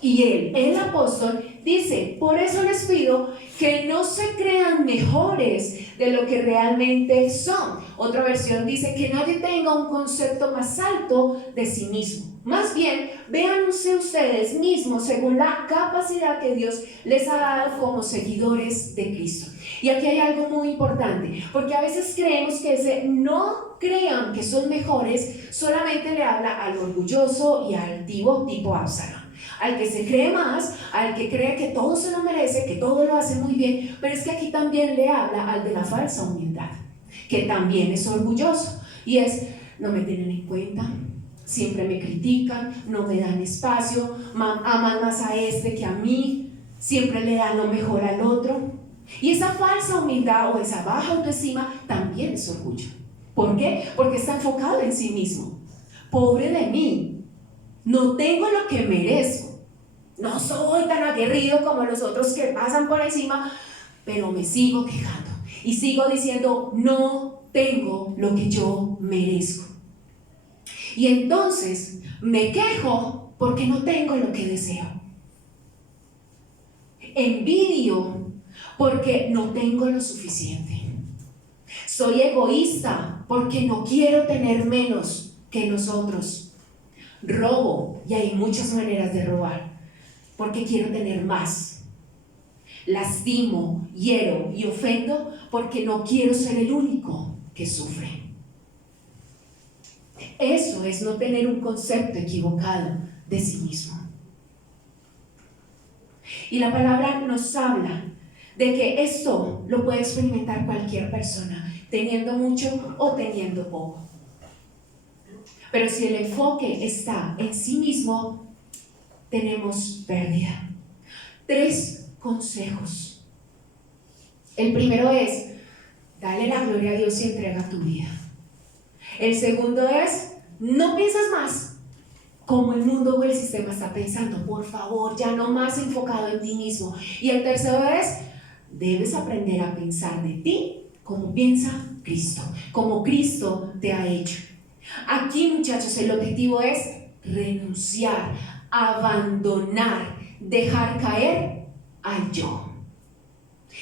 Y él, el apóstol, dice: por eso les pido que no se crean mejores de lo que realmente son. Otra versión dice: que nadie tenga un concepto más alto de sí mismo. Más bien, véanse ustedes mismos según la capacidad que Dios les ha dado como seguidores de Cristo. Y aquí hay algo muy importante, porque a veces creemos que ese no crean que son mejores solamente le habla al orgulloso y altivo tipo Absalón, al que se cree más, al que cree que todo se lo merece, que todo lo hace muy bien. Pero es que aquí también le habla al de la falsa humildad, que también es orgulloso, y es: no me tienen en cuenta, siempre me critican, no me dan espacio, aman más a este que a mí, siempre le dan lo mejor al otro. Y esa falsa humildad o esa baja autoestima también es orgullo. ¿Por qué? Porque está enfocado en sí mismo. Pobre de mí, no tengo lo que merezco, no soy tan aguerrido como los otros que pasan por encima, pero me sigo quejando y sigo diciendo: no tengo lo que yo merezco. Y entonces me quejo porque no tengo lo que deseo. Envidio porque no tengo lo suficiente. Soy egoísta porque no quiero tener menos que nosotros. Robo, y hay muchas maneras de robar, porque quiero tener más. Lastimo, hiero y ofendo porque no quiero ser el único que sufre. Eso es no tener un concepto equivocado de sí mismo. Y la palabra nos habla de que esto lo puede experimentar cualquier persona, teniendo mucho o teniendo poco. Pero si el enfoque está en sí mismo, tenemos pérdida. 3 consejos. El primero es: dale la gloria a Dios y entrega tu vida. El segundo es: no pienses más como el mundo o el sistema está pensando. Por favor, ya no más enfocado en ti mismo. Y el tercero es: debes aprender a pensar de ti como piensa Cristo, como Cristo te ha hecho. Aquí, muchachos, el objetivo es renunciar, abandonar, dejar caer al yo.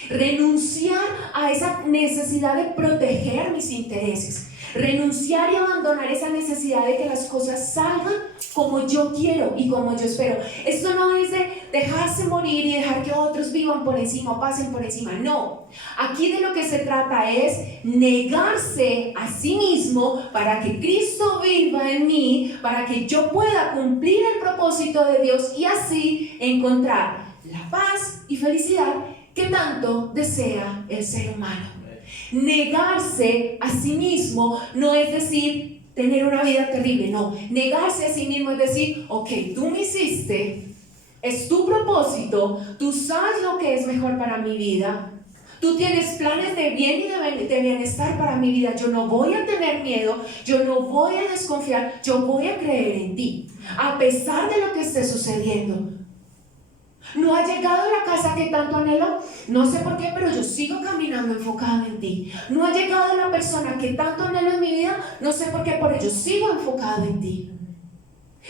Renunciar a esa necesidad de proteger mis intereses. Renunciar y abandonar esa necesidad de que las cosas salgan como yo quiero y como yo espero. Esto no es de dejarse morir y dejar que otros vivan por encima o pasen por encima. No, aquí de lo que se trata es negarse a sí mismo para que Cristo viva en mí, para que yo pueda cumplir el propósito de Dios y así encontrar la paz y felicidad que tanto desea el ser humano. Negarse a sí mismo no es decir tener una vida terrible, no. Negarse a sí mismo es decir: ok, tú me hiciste, es tu propósito, tú sabes lo que es mejor para mi vida, tú tienes planes de bien y de bienestar para mi vida. Yo no voy a tener miedo, yo no voy a desconfiar, yo voy a creer en ti, a pesar de lo que esté sucediendo. ¿No ha llegado la casa que tanto anhelo? No sé por qué, pero yo sigo caminando enfocado en ti. ¿No ha llegado la persona que tanto anhelo en mi vida? No sé por qué, pero yo sigo enfocado en ti.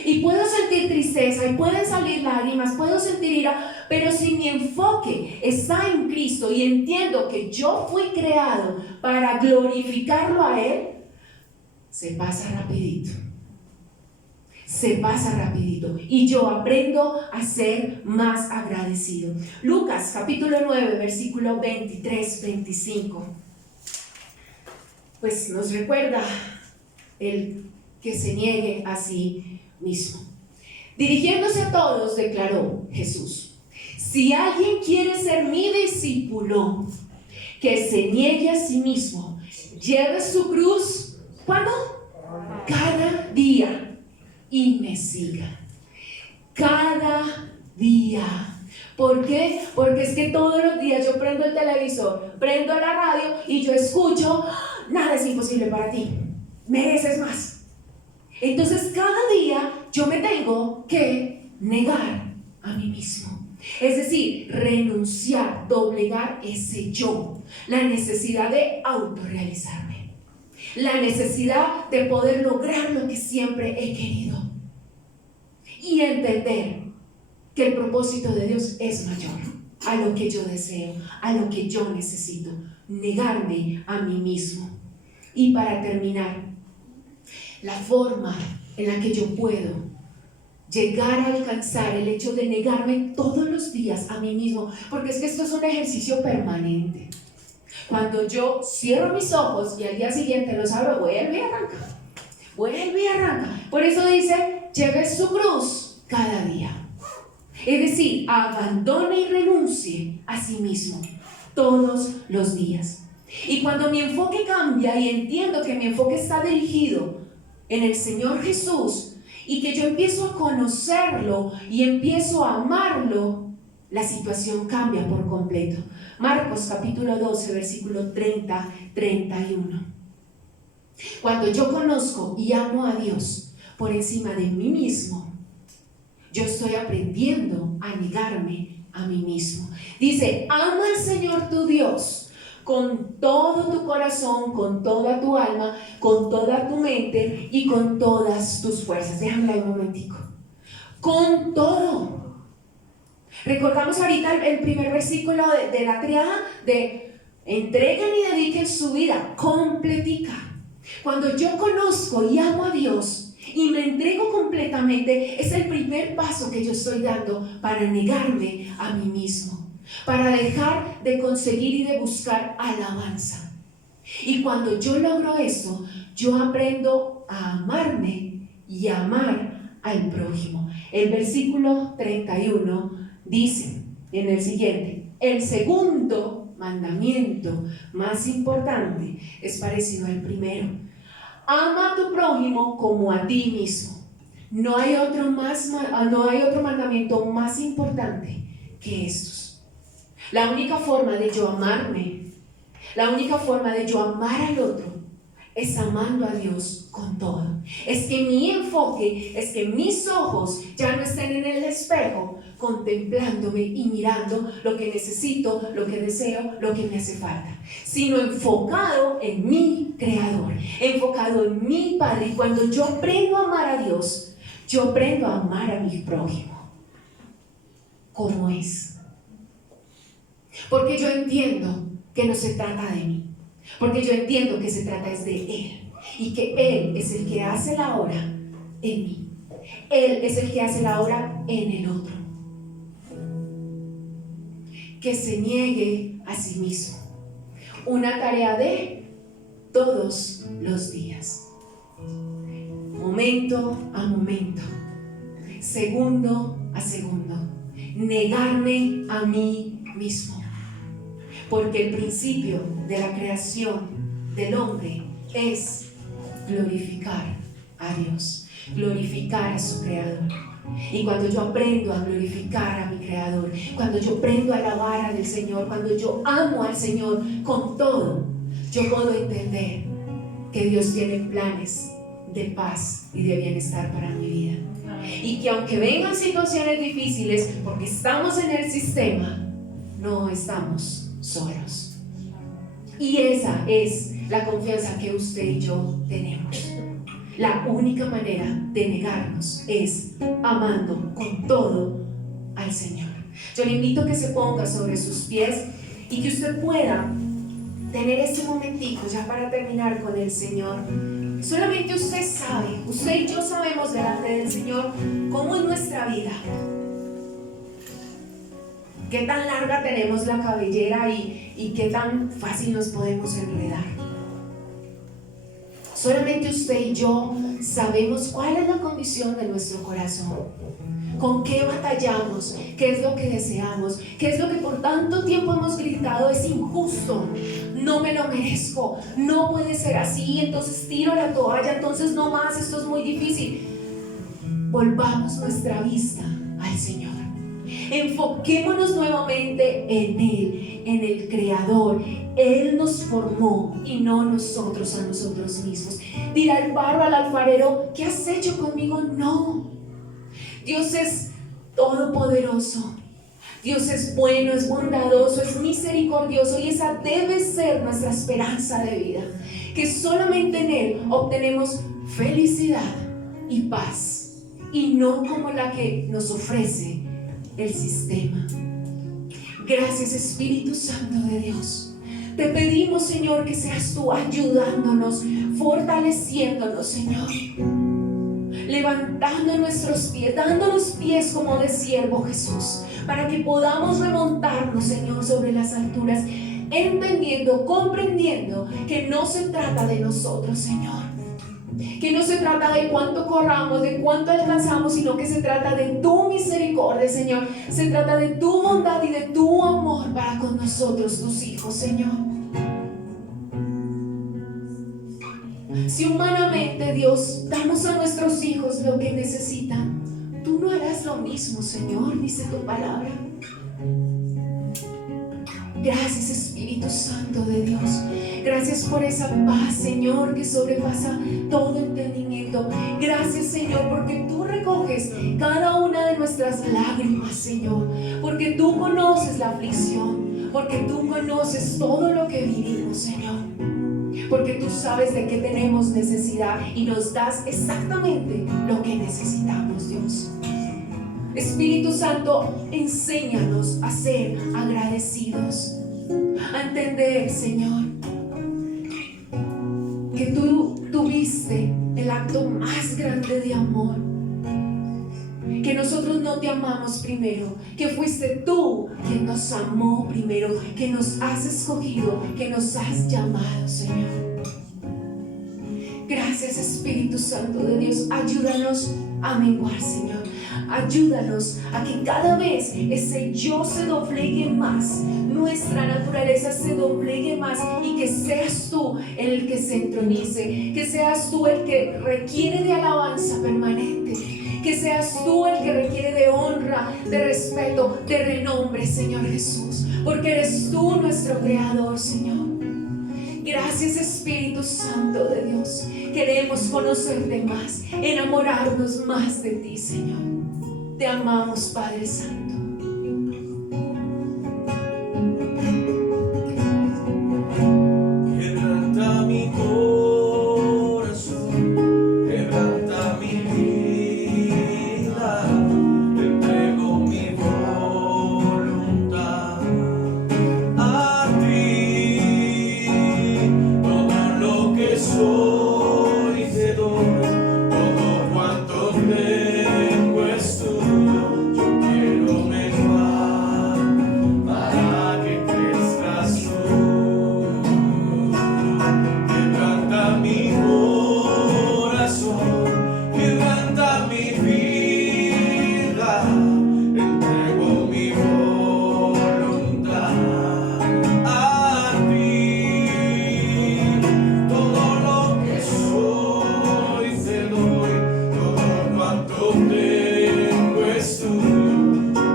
Y puedo sentir tristeza y pueden salir lágrimas, puedo sentir ira, pero si mi enfoque está en Cristo y entiendo que yo fui creado para glorificarlo a Él, se pasa rapidito. Se pasa rapidito y yo aprendo a ser más agradecido. Lucas capítulo 9 versículo 23-25 pues nos recuerda el que se niegue a sí mismo. Dirigiéndose a todos, declaró Jesús: si alguien quiere ser mi discípulo, que se niegue a sí mismo, lleve su cruz, ¿cuándo? Cada día, y me siga. Cada día. ¿Por qué? Porque es que todos los días yo prendo el televisor, prendo la radio y yo escucho: nada es imposible para ti, mereces más. Entonces cada día yo me tengo que negar a mí mismo. Es decir, renunciar, doblegar ese yo, la necesidad de autorrealizarme, la necesidad de poder lograr lo que siempre he querido y entender que el propósito de Dios es mayor a lo que yo deseo, a lo que yo necesito. Negarme a mí mismo. Y para terminar, la forma en la que yo puedo llegar a alcanzar el hecho de negarme todos los días a mí mismo, porque es que esto es un ejercicio permanente. Cuando yo cierro mis ojos y al día siguiente los abro, vuelve y arranca. Por eso dice, lleve su cruz cada día. Es decir, abandone y renuncie a sí mismo todos los días. Y cuando mi enfoque cambia y entiendo que mi enfoque está dirigido en el Señor Jesús y que yo empiezo a conocerlo y empiezo a amarlo, la situación cambia por completo. Marcos capítulo 12, versículo 30-31. Cuando yo conozco y amo a Dios por encima de mí mismo, yo estoy aprendiendo a negarme a mí mismo. Dice, ama al Señor tu Dios con todo tu corazón, con toda tu alma, con toda tu mente y con todas tus fuerzas. Déjame ahí un momentico. Con todo. Recordamos ahorita el primer versículo de la triada de entreguen y dediquen su vida completica. Cuando yo conozco y amo a Dios y me entrego completamente, es el primer paso que yo estoy dando para negarme a mí mismo, para dejar de conseguir y de buscar alabanza. Y cuando yo logro eso, yo aprendo a amarme y a amar al prójimo. El versículo 31 dice en el siguiente, el segundo mandamiento más importante es parecido al primero. Ama a tu prójimo como a ti mismo. No hay otro mandamiento más importante que estos. La única forma de yo amarme, la única forma de yo amar al otro es amando a Dios con todo. Es que mi enfoque, es que mis ojos ya no estén en el espejo contemplándome y mirando lo que necesito, lo que deseo, lo que me hace falta, sino enfocado en mi Creador, enfocado en mi Padre. Y cuando yo aprendo a amar a Dios, yo aprendo a amar a mi prójimo como es, porque yo entiendo que no se trata de mí, porque yo entiendo que se trata es de Él, y que Él es el que hace la obra en mí, Él es el que hace la obra en el otro. Que se niegue a sí mismo, una tarea de todos los días, momento a momento, segundo a segundo, negarme a mí mismo. Porque el principio de la creación del hombre es glorificar a Dios, glorificar a su Creador. Y cuando yo aprendo a glorificar a mi Creador, cuando yo aprendo a alabar al Señor, cuando yo amo al Señor con todo, yo puedo entender que Dios tiene planes de paz y de bienestar para mi vida. Y que aunque vengan situaciones difíciles, porque estamos en el sistema, no estamos solos. Y esa es la confianza que usted y yo tenemos. La única manera de negarnos es amando con todo al Señor. Yo le invito a que se ponga sobre sus pies y que usted pueda tener este momentico ya para terminar con el Señor. Solamente usted sabe, usted y yo sabemos delante del Señor cómo es nuestra vida, qué tan larga tenemos la cabellera y qué tan fácil nos podemos enredar. Solamente usted y yo sabemos cuál es la condición de nuestro corazón, con qué batallamos, qué es lo que deseamos, qué es lo que por tanto tiempo hemos gritado: es injusto, no me lo merezco, no puede ser así, entonces tiro la toalla, entonces no más, esto es muy difícil. Volvamos nuestra vista al Señor, enfoquémonos nuevamente en Él, en el Creador. Él nos formó y no nosotros a nosotros mismos. Dirá el barro al alfarero: ¿qué has hecho conmigo? No. Dios es todopoderoso, Dios es bueno, es bondadoso, es misericordioso, y esa debe ser nuestra esperanza de vida, que solamente en Él obtenemos felicidad y paz, y no como la que nos ofrece el sistema. Gracias, Espíritu Santo de Dios. Te pedimos, Señor, que seas tú ayudándonos, fortaleciéndonos, Señor. levantando nuestros pies, dándonos pies como de siervo, Jesús, para que podamos remontarnos, Señor, sobre las alturas, entendiendo, comprendiendo que no se trata de nosotros, Señor, que no se trata de cuánto corramos, de cuánto alcanzamos, sino que se trata de tu misericordia, Señor. Se trata de tu bondad y de tu amor para con nosotros, tus hijos, Señor. Si humanamente, Dios, damos a nuestros hijos lo que necesitan, tú no harás lo mismo, Señor, dice tu palabra. Gracias, Espíritu Santo de Dios. Gracias por esa paz, Señor, que sobrepasa todo entendimiento. Gracias, Señor, porque tú recoges cada una de nuestras lágrimas, Señor. Porque tú conoces la aflicción. Porque tú conoces todo lo que vivimos, Señor. Porque tú sabes de qué tenemos necesidad y nos das exactamente lo que necesitamos, Dios. Espíritu Santo, enséñanos a ser agradecidos, a entender, Señor, que tú tuviste el acto más grande de amor, que nosotros no te amamos primero, que fuiste tú quien nos amó primero, que nos has escogido, que nos has llamado, Señor. Gracias, Espíritu Santo de Dios. Ayúdanos a menguar, Señor. Ayúdanos a que cada vez ese yo se doblegue más, nuestra naturaleza se doblegue más, y que seas tú el que se entronice, que seas tú el que requiere de alabanza permanente, que seas tú el que requiere de honra, de respeto, de renombre, Señor Jesús, porque eres tú nuestro creador, Señor. Gracias, Espíritu Santo de Dios. Queremos conocerte más, enamorarnos más de ti, Señor. Te amamos, Padre Santo. Quebranta mi corazón, quebranta mi vida, te entrego mi voluntad a ti. Todo lo que soy te doy, todo cuanto tengo es tuyo. Yo quiero menguar para que crezcas tú. Quebranta mi corazón, quebranta mi vida, entrego mi voluntad a ti. Todo lo que soy te doy, todo cuanto tengo es tuyo.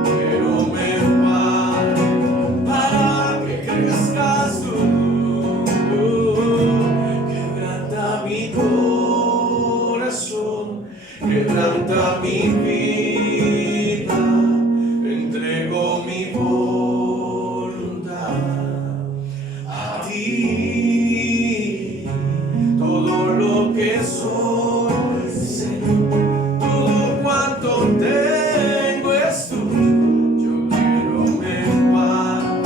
Quiero menguar para que crezcas tú. Quebranta mi corazón, quebranta mi vida, entrego mi voluntad a ti. Todo lo que soy, Señor, todo cuanto tengo es tuyo. Yo quiero menguar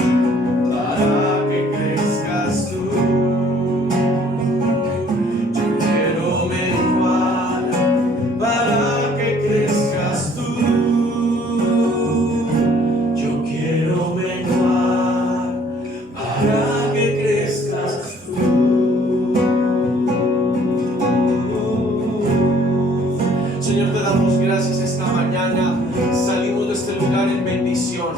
para que crezcas tú. Yo quiero menguar para que crezcas tú. Yo quiero menguar para que crezcas tú. Señor, te damos gracias esta mañana. Salimos de este lugar en bendición,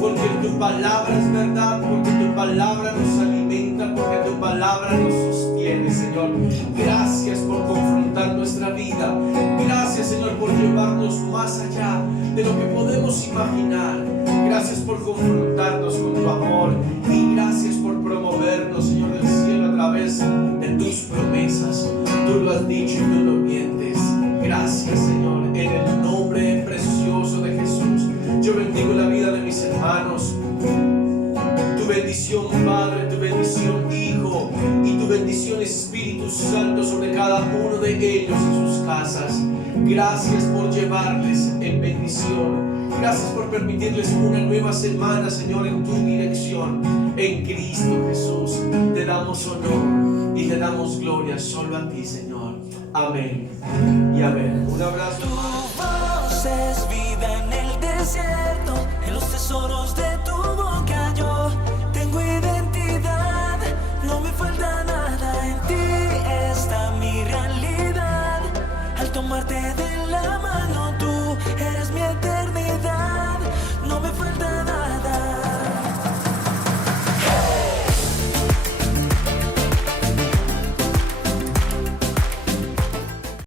porque tu palabra es verdad, porque tu palabra nos alimenta, porque tu palabra nos sostiene, Señor. Gracias por confrontar nuestra vida. Gracias, Señor, por llevarnos más allá de lo que podemos imaginar. Gracias por confrontarnos con tu amor, y gracias por promovernos, Señor del cielo, a través de tus promesas. Tú lo has dicho y tú lo mientes. Gracias, Señor, en el nombre precioso de Jesús. Yo bendigo la vida de mis hermanos. Tu bendición, Padre, tu bendición, Hijo, y tu bendición, Espíritu Santo, sobre cada uno de ellos y sus casas. Gracias por llevarles en bendición. Gracias por permitirles una nueva semana, Señor, en tu dirección. En Cristo Jesús te damos honor y te damos gloria solo a ti, Señor. Amén y amén. Un abrazo. Tu voz es vida en el desierto, en los tesoros de tu boca yo tengo identidad, no me falta nada, en ti está mi realidad. Al tomarte de la mano tú eres mi eternidad.